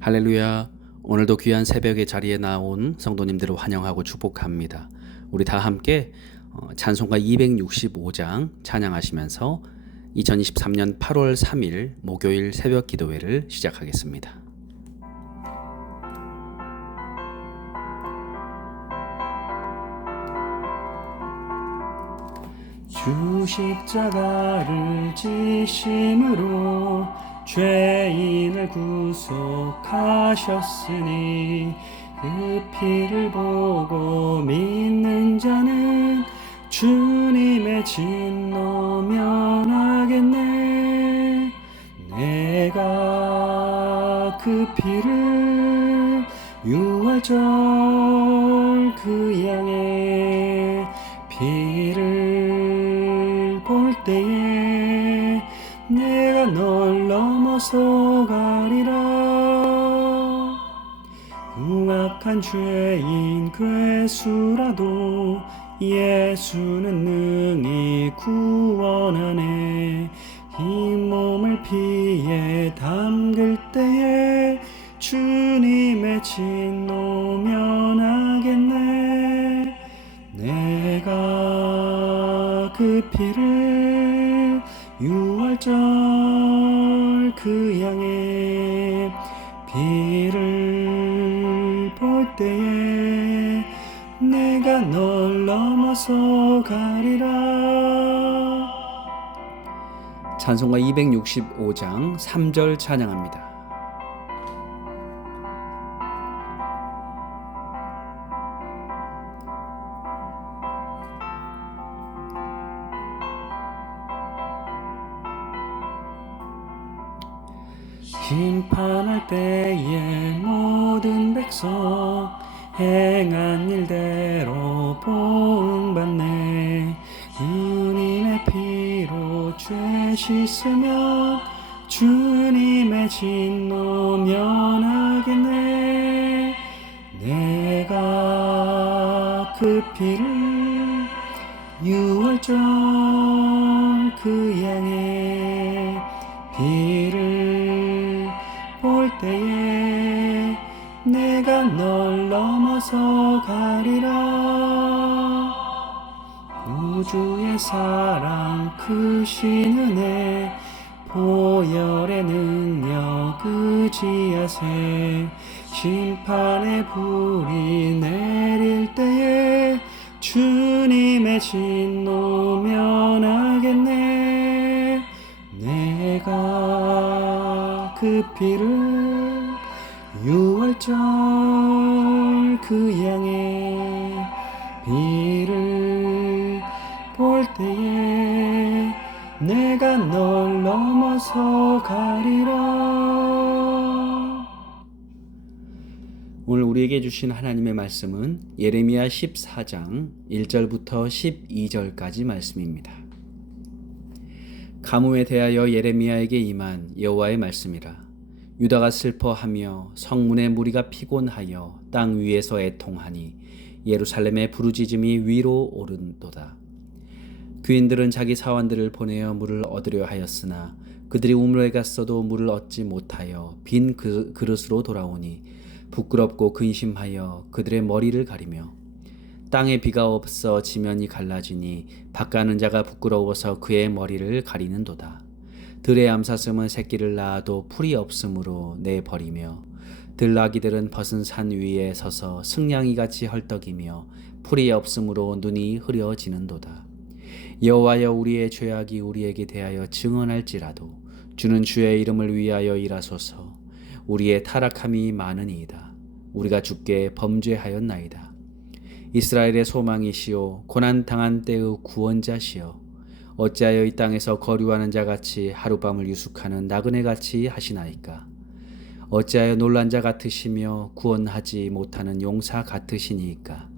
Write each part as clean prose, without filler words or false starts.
할렐루야. 오늘도 귀한 새벽의 자리에 나온 성도님들을 환영하고 축복합니다. 우리 다 함께 찬송가 265장 찬양하시면서 2023년 8월 3일 목요일 새벽 기도회를 시작하겠습니다. 주 십자가를 지심으로 죄인을 구속하셨으니 그 피를 보고 믿는 자는 주님의 진노 면하겠네. 내가 그 피를 유월절 그 양의 피를 볼 때에 내가 널 넘어서 가리라. 흉악한 죄인 괴수라도 예수는 능히 구원하네. 이 몸을 피에 담글 때에 주님의 진노 면하겠네. 내가 그 피를 유월절 그 양의 피를 볼 때에 내가 널 넘어서 가리라. 찬송가 265장 3절 찬양합니다. 심판할 때에 모든 백성 행한 일대로 보응받네. 주님의 피로 죄 씻으며 주님의 진노 면하겠네. 내가 그 피를 유월절 그 양의 피를 볼 때에 내가 널 넘어서 가리라. 우주의 사랑 크신 은혜 보혈의 능력 의지하세. 심판의 불이 내릴 때에 주님의 진노 면하겠네. 내가 그 피를 유월절 그 양의 피를 볼 때에 내가 널 넘어서 가리라. 오늘 우리에게 주신 하나님의 말씀은 예레미야 14장 1절부터 12절까지 말씀입니다. 가뭄에 대하여 예레미야에게 임한 여호와의 말씀이라. 유다가 슬퍼하며 성문의 무리가 피곤하여 땅 위에서 애통하니 예루살렘의 부르짖음이 위로 오른도다. 귀인들은 자기 사환들을 보내어 물을 얻으려 하였으나 그들이 우물에 갔어도 물을 얻지 못하여 빈 그릇으로 돌아오니 부끄럽고 근심하여 그들의 머리를 가리며 땅에 비가 없어 지면이 갈라지니 밭가는 자가 부끄러워서 그의 머리를 가리는도다. 들의 암사슴은 새끼를 낳아도 풀이 없으므로 내버리며 들나귀들은 벗은 산 위에 서서 승냥이같이 헐떡이며 풀이 없으므로 눈이 흐려지는도다. 여호와여, 우리의 죄악이 우리에게 대하여 증언할지라도 주는 주의 이름을 위하여 일하소서. 우리의 타락함이 많으니이다. 우리가 주께 범죄하였나이다. 이스라엘의 소망이시오 고난당한 때의 구원자시여, 어찌하여 이 땅에서 거류하는 자같이 하룻밤을 유숙하는 나그네같이 하시나이까. 어찌하여 놀란 자 같으시며 구원하지 못하는 용사 같으시니이까.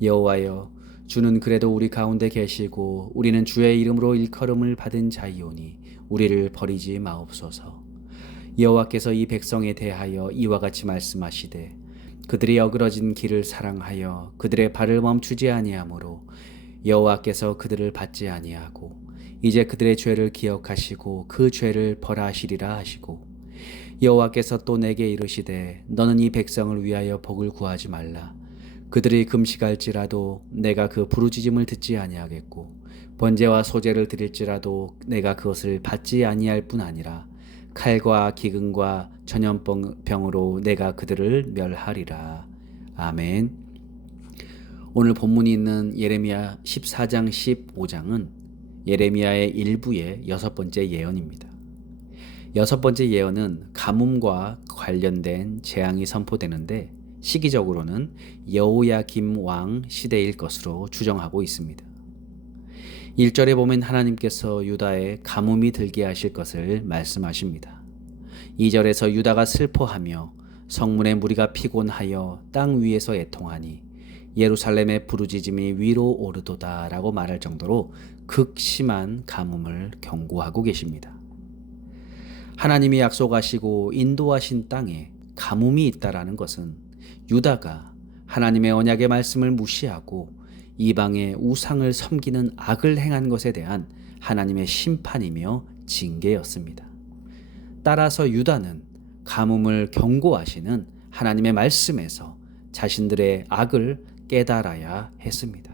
여호와여, 주는 그래도 우리 가운데 계시고 우리는 주의 이름으로 일컬음을 받은 자이오니 우리를 버리지 마옵소서. 여호와께서 이 백성에 대하여 이와 같이 말씀하시되 그들이 어그러진 길을 사랑하여 그들의 발을 멈추지 아니하므로 여호와께서 그들을 받지 아니하고 이제 그들의 죄를 기억하시고 그 죄를 벌하시리라 하시고 여호와께서 또 내게 이르시되 너는 이 백성을 위하여 복을 구하지 말라. 그들이 금식할지라도 내가 그 부르짖음을 듣지 아니하겠고 번제와 소제를 드릴지라도 내가 그것을 받지 아니할 뿐 아니라 칼과 기근과 전염병으로 내가 그들을 멸하리라. 아멘. 오늘 본문이 있는 예레미야 14장 15장은 예레미야의 일부의 6번째 예언입니다. 6번째 예언은 가뭄과 관련된 재앙이 선포되는데 시기적으로는 여호야김 왕 시대일 것으로 추정하고 있습니다. 1절에 보면 하나님께서 유다에 가뭄이 들게 하실 것을 말씀하십니다. 2절에서 유다가 슬퍼하며 성문의 무리가 피곤하여 땅 위에서 애통하니 예루살렘의 부르짖음이 위로 오르도다 라고 말할 정도로 극심한 가뭄을 경고하고 계십니다. 하나님이 약속하시고 인도하신 땅에 가뭄이 있다라는 것은 유다가 하나님의 언약의 말씀을 무시하고 이방의 우상을 섬기는 악을 행한 것에 대한 하나님의 심판이며 징계였습니다. 따라서 유다는 가뭄을 경고하시는 하나님의 말씀에서 자신들의 악을 깨달아야 했습니다.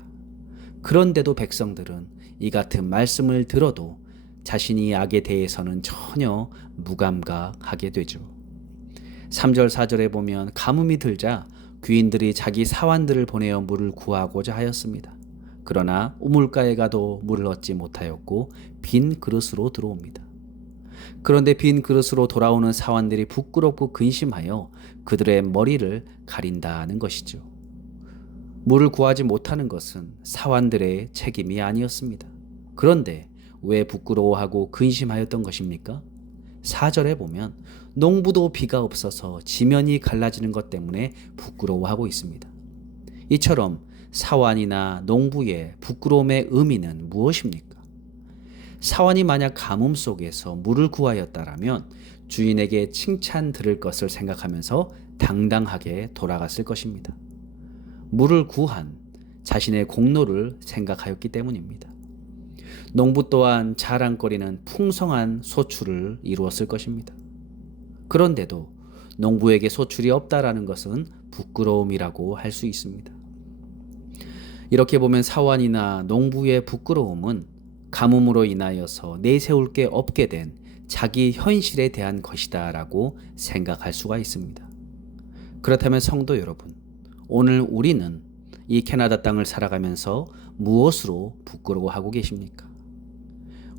그런데도 백성들은 이 같은 말씀을 들어도 자신이 악에 대해서는 전혀 무감각하게 되죠. 3절 4절에 보면 가뭄이 들자 귀인들이 자기 사환들을 보내어 물을 구하고자 하였습니다. 그러나 우물가에 가도 물을 얻지 못하였고 빈 그릇으로 들어옵니다. 그런데 빈 그릇으로 돌아오는 사환들이 부끄럽고 근심하여 그들의 머리를 가린다는 것이죠. 물을 구하지 못하는 것은 사환들의 책임이 아니었습니다. 그런데 왜 부끄러워하고 근심하였던 것입니까? 4절에 보면 농부도 비가 없어서 지면이 갈라지는 것 때문에 부끄러워하고 있습니다. 이처럼 사환이나 농부의 부끄러움의 의미는 무엇입니까? 사환이 만약 가뭄 속에서 물을 구하였다라면 주인에게 칭찬 들을 것을 생각하면서 당당하게 돌아갔을 것입니다. 물을 구한 자신의 공로를 생각하였기 때문입니다. 농부 또한 자랑거리는 풍성한 소출을 이루었을 것입니다. 그런데도 농부에게 소출이 없다라는 것은 부끄러움이라고 할 수 있습니다. 이렇게 보면 사환이나 농부의 부끄러움은 가뭄으로 인하여서 내세울 게 없게 된 자기 현실에 대한 것이다라고 생각할 수가 있습니다. 그렇다면 성도 여러분, 오늘 우리는 이 캐나다 땅을 살아가면서 무엇으로 부끄러워하고 계십니까?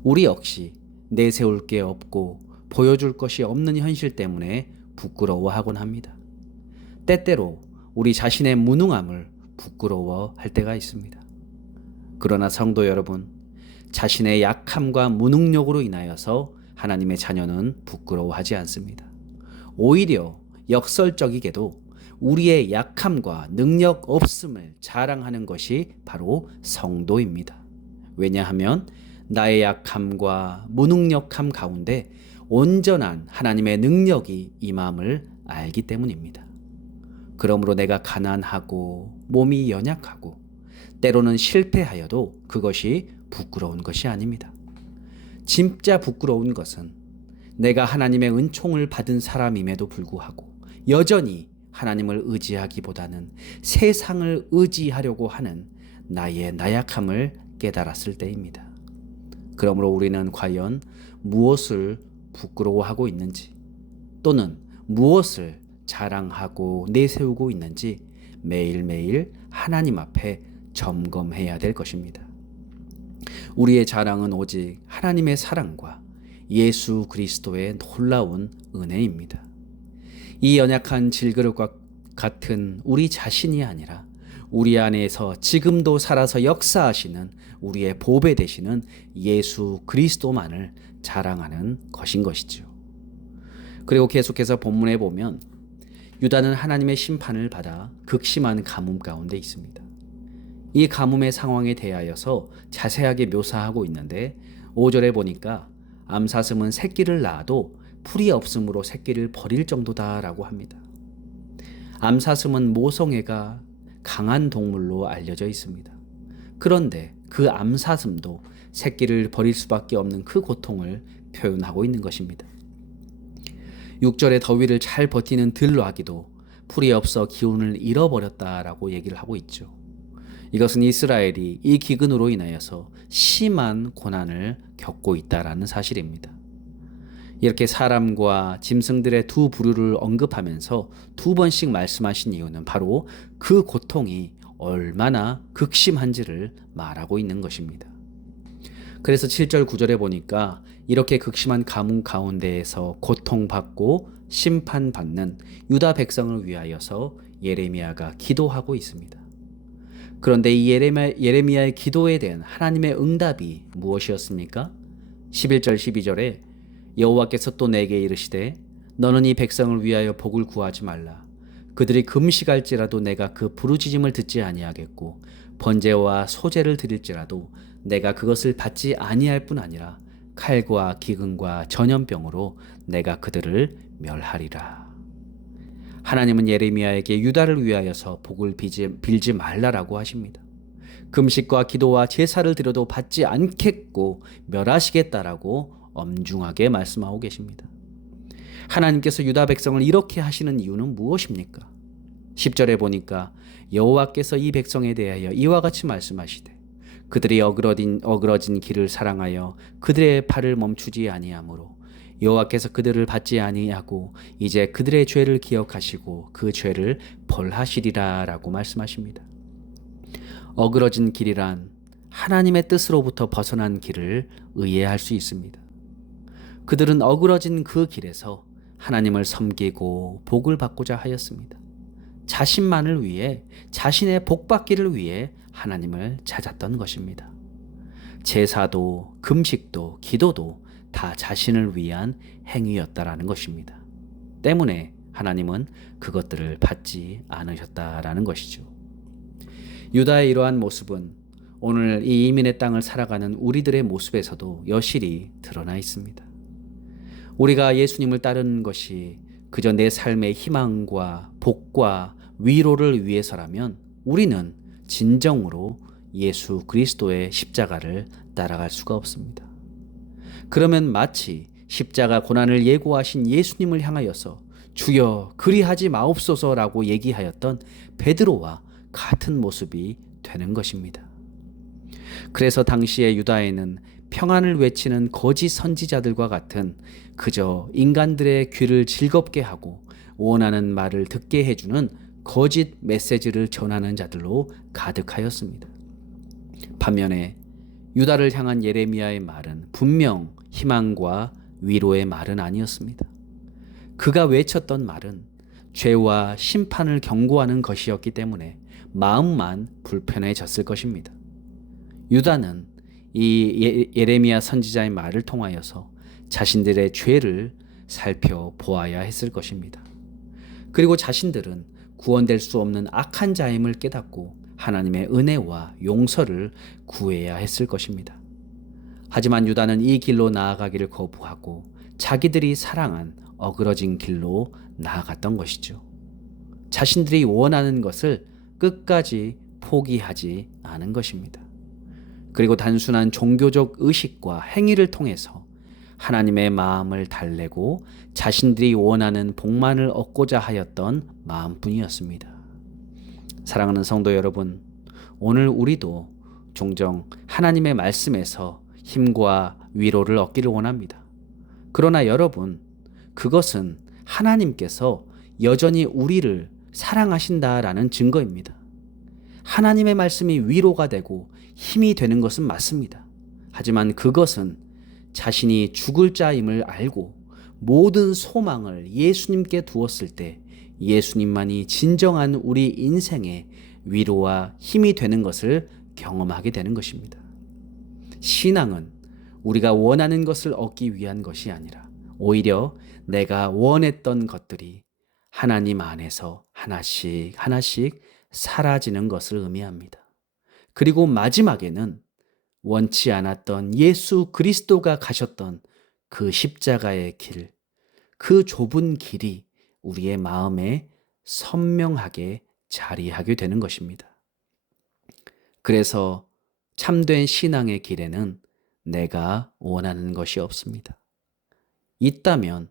우리 역시 내세울 게 없고 보여줄 것이 없는 현실 때문에 부끄러워하곤 합니다. 때때로 우리 자신의 무능함을 부끄러워할 때가 있습니다. 그러나 성도 여러분, 자신의 약함과 무능력으로 인하여서 하나님의 자녀는 부끄러워하지 않습니다. 오히려 역설적이게도 우리의 약함과 능력 없음을 자랑하는 것이 바로 성도입니다. 왜냐하면 나의 약함과 무능력함 가운데 온전한 하나님의 능력이 임함을 알기 때문입니다. 그러므로 내가 가난하고 몸이 연약하고 때로는 실패하여도 그것이 부끄러운 것이 아닙니다. 진짜 부끄러운 것은 내가 하나님의 은총을 받은 사람임에도 불구하고 여전히 하나님을 의지하기보다는 세상을 의지하려고 하는 나의 나약함을 깨달았을 때입니다. 그러므로 우리는 과연 무엇을 부끄러워하고 있는지 또는 무엇을 자랑하고 내세우고 있는지 매일매일 하나님 앞에 점검해야 될 것입니다. 우리의 자랑은 오직 하나님의 사랑과 예수 그리스도의 놀라운 은혜입니다. 이 연약한 질그릇과 같은 우리 자신이 아니라 우리 안에서 지금도 살아서 역사하시는 우리의 보배 되시는 예수 그리스도만을 자랑하는 것인 것이죠. 그리고 계속해서 본문에 보면 유다는 하나님의 심판을 받아 극심한 가뭄 가운데 있습니다. 이 가뭄의 상황에 대하여서 자세하게 묘사하고 있는데 5절에 보니까 암사슴은 새끼를 낳아도 풀이 없으므로 새끼를 버릴 정도다라고 합니다. 암사슴은 모성애가 강한 동물로 알려져 있습니다. 그런데 그 암사슴도 새끼를 버릴 수밖에 없는 그 고통을 표현하고 있는 것입니다. 6절의 더위를 잘 버티는 들나귀도 풀이 없어 기운을 잃어버렸다라고 얘기를 하고 있죠. 이것은 이스라엘이 이 기근으로 인하여서 심한 고난을 겪고 있다라는 사실입니다. 이렇게 사람과 짐승들의 두 부류를 언급하면서 두 번씩 말씀하신 이유는 바로 그 고통이 얼마나 극심한지를 말하고 있는 것입니다. 그래서 7절 9절에 보니까 이렇게 극심한 가뭄 가운데에서 고통받고 심판받는 유다 백성을 위하여서 예레미야가 기도하고 있습니다. 그런데 이 예레미야의 기도에 대한 하나님의 응답이 무엇이었습니까? 11절 12절에 여호와께서 또 내게 이르시되 너는 이 백성을 위하여 복을 구하지 말라. 그들이 금식할지라도 내가 그 부르짖음을 듣지 아니하겠고 번제와 소제를 드릴지라도 내가 그것을 받지 아니할 뿐 아니라 칼과 기근과 전염병으로 내가 그들을 멸하리라. 하나님은 예레미야에게 유다를 위하여서 복을 빌지 말라라고 하십니다. 금식과 기도와 제사를 드려도 받지 않겠고 멸하시겠다라고 엄중하게 말씀하고 계십니다. 하나님께서 유다 백성을 이렇게 하시는 이유는 무엇입니까? 10절에 보니까 여호와께서 이 백성에 대하여 이와 같이 말씀하시되 그들이 어그러진 길을 사랑하여 그들의 발을 멈추지 아니하므로 여호와께서 그들을 받지 아니하고 이제 그들의 죄를 기억하시고 그 죄를 벌하시리라 라고 말씀하십니다. 어그러진 길이란 하나님의 뜻으로부터 벗어난 길을 의해할 수 있습니다. 그들은 어그러진 그 길에서 하나님을 섬기고 복을 받고자 하였습니다. 자신만을 위해, 자신의 복 받기를 위해 하나님을 찾았던 것입니다. 제사도 금식도 기도도 다 자신을 위한 행위였다라는 것입니다. 때문에 하나님은 그것들을 받지 않으셨다라는 것이죠. 유다의 이러한 모습은 오늘 이 이민의 땅을 살아가는 우리들의 모습에서도 여실히 드러나 있습니다. 우리가 예수님을 따르는 것이 그저 내 삶의 희망과 복과 위로를 위해서라면 우리는 진정으로 예수 그리스도의 십자가를 따라갈 수가 없습니다. 그러면 마치 십자가 고난을 예고하신 예수님을 향하여서 주여 그리하지 마옵소서라고 얘기하였던 베드로와 같은 모습이 되는 것입니다. 그래서 당시의 유다에는 평안을 외치는 거짓 선지자들과 같은 그저 인간들의 귀를 즐겁게 하고 원하는 말을 듣게 해주는 거짓 메시지를 전하는 자들로 가득하였습니다. 반면에 유다를 향한 예레미야의 말은 분명 희망과 위로의 말은 아니었습니다. 그가 외쳤던 말은 죄와 심판을 경고하는 것이었기 때문에 마음만 불편해졌을 것입니다. 유다는 이 예레미야 선지자의 말을 통하여서 자신들의 죄를 살펴보아야 했을 것입니다. 그리고 자신들은 구원될 수 없는 악한 자임을 깨닫고 하나님의 은혜와 용서를 구해야 했을 것입니다. 하지만 유다는 이 길로 나아가기를 거부하고 자기들이 사랑한 어그러진 길로 나아갔던 것이죠. 자신들이 원하는 것을 끝까지 포기하지 않은 것입니다. 그리고 단순한 종교적 의식과 행위를 통해서 하나님의 마음을 달래고 자신들이 원하는 복만을 얻고자 하였던 마음뿐이었습니다. 사랑하는 성도 여러분, 오늘 우리도 종종 하나님의 말씀에서 힘과 위로를 얻기를 원합니다. 그러나 여러분, 그것은 하나님께서 여전히 우리를 사랑하신다라는 증거입니다. 하나님의 말씀이 위로가 되고 힘이 되는 것은 맞습니다. 하지만 그것은 자신이 죽을 자임을 알고 모든 소망을 예수님께 두었을 때 예수님만이 진정한 우리 인생의 위로와 힘이 되는 것을 경험하게 되는 것입니다. 신앙은 우리가 원하는 것을 얻기 위한 것이 아니라 오히려 내가 원했던 것들이 하나님 안에서 하나씩 하나씩 사라지는 것을 의미합니다. 그리고 마지막에는 원치 않았던 예수 그리스도가 가셨던 그 십자가의 길, 그 좁은 길이 우리의 마음에 선명하게 자리하게 되는 것입니다. 그래서 참된 신앙의 길에는 내가 원하는 것이 없습니다. 있다면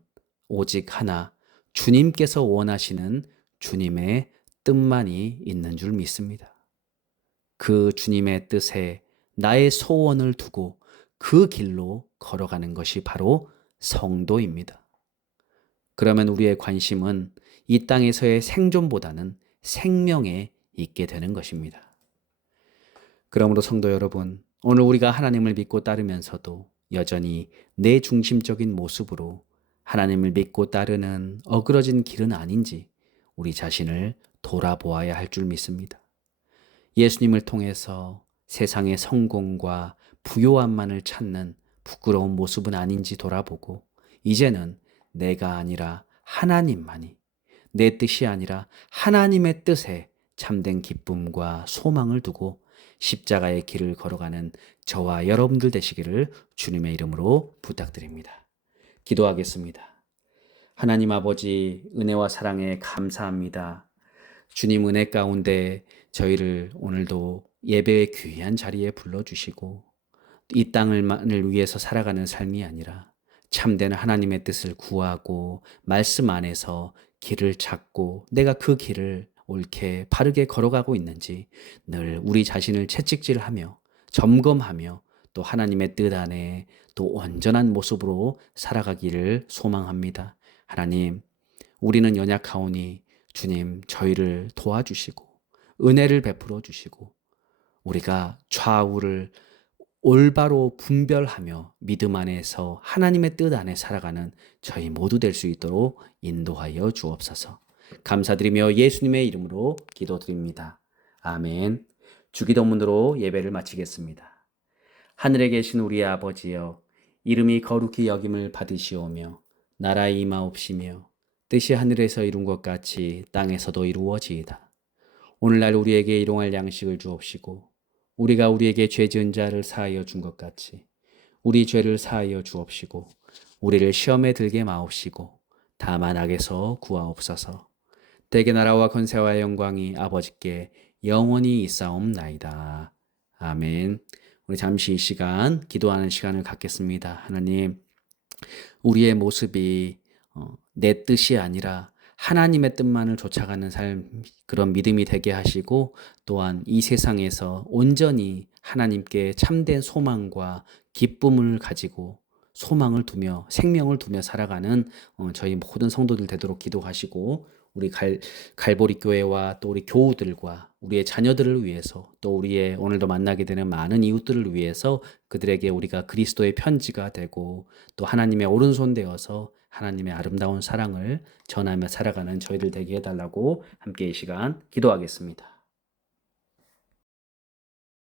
오직 하나, 주님께서 원하시는 주님의 뜻만이 있는 줄 믿습니다. 그 주님의 뜻에 나의 소원을 두고 그 길로 걸어가는 것이 바로 성도입니다. 그러면 우리의 관심은 이 땅에서의 생존보다는 생명에 있게 되는 것입니다. 그러므로 성도 여러분, 오늘 우리가 하나님을 믿고 따르면서도 여전히 내 중심적인 모습으로 하나님을 믿고 따르는 어그러진 길은 아닌지 우리 자신을 돌아보아야 할 줄 믿습니다. 예수님을 통해서 세상의 성공과 부요함만을 찾는 부끄러운 모습은 아닌지 돌아보고 이제는 내가 아니라 하나님만이, 내 뜻이 아니라 하나님의 뜻에 참된 기쁨과 소망을 두고 십자가의 길을 걸어가는 저와 여러분들 되시기를 주님의 이름으로 부탁드립니다. 기도하겠습니다. 하나님 아버지, 은혜와 사랑에 감사합니다. 주님 은혜 가운데 저희를 오늘도 예배의 귀한 자리에 불러주시고 이 땅을 위해서 살아가는 삶이 아니라 참된 하나님의 뜻을 구하고 말씀 안에서 길을 찾고 내가 그 길을 옳게 바르게 걸어가고 있는지 늘 우리 자신을 채찍질하며 점검하며 또 하나님의 뜻 안에 또 온전한 모습으로 살아가기를 소망합니다. 하나님, 우리는 연약하오니 주님 저희를 도와주시고 은혜를 베풀어 주시고 우리가 좌우를 올바로 분별하며 믿음 안에서 하나님의 뜻 안에 살아가는 저희 모두 될 수 있도록 인도하여 주옵소서. 감사드리며 예수님의 이름으로 기도드립니다. 아멘. 주기도문으로 예배를 마치겠습니다. 하늘에 계신 우리의 아버지여, 이름이 거룩히 여김을 받으시오며 나라의 임하옵시며 뜻이 하늘에서 이룬 것 같이 땅에서도 이루어지이다. 오늘날 우리에게 일용할 양식을 주옵시고 우리가 우리에게 죄 지은 자를 사하여 준 것 같이 우리 죄를 사하여 주옵시고 우리를 시험에 들게 마옵시고 다만 악에서 구하옵소서. 대개 나라와 권세와 영광이 아버지께 영원히 있사옵나이다. 아멘. 우리 잠시 이 시간 기도하는 시간을 갖겠습니다. 하나님, 우리의 모습이 내 뜻이 아니라 하나님의 뜻만을 쫓아가는 삶, 그런 믿음이 되게 하시고 또한 이 세상에서 온전히 하나님께 참된 소망과 기쁨을 가지고 소망을 두며 생명을 두며 살아가는 저희 모든 성도들 되도록 기도하시고 우리 갈보리 교회와 또 우리 교우들과 우리의 자녀들을 위해서 또 우리의 오늘도 만나게 되는 많은 이웃들을 위해서 그들에게 우리가 그리스도의 편지가 되고 또 하나님의 오른손 되어서 하나님의 아름다운 사랑을 전하며 살아가는 저희들 되게 해달라고 함께 이 시간 기도하겠습니다.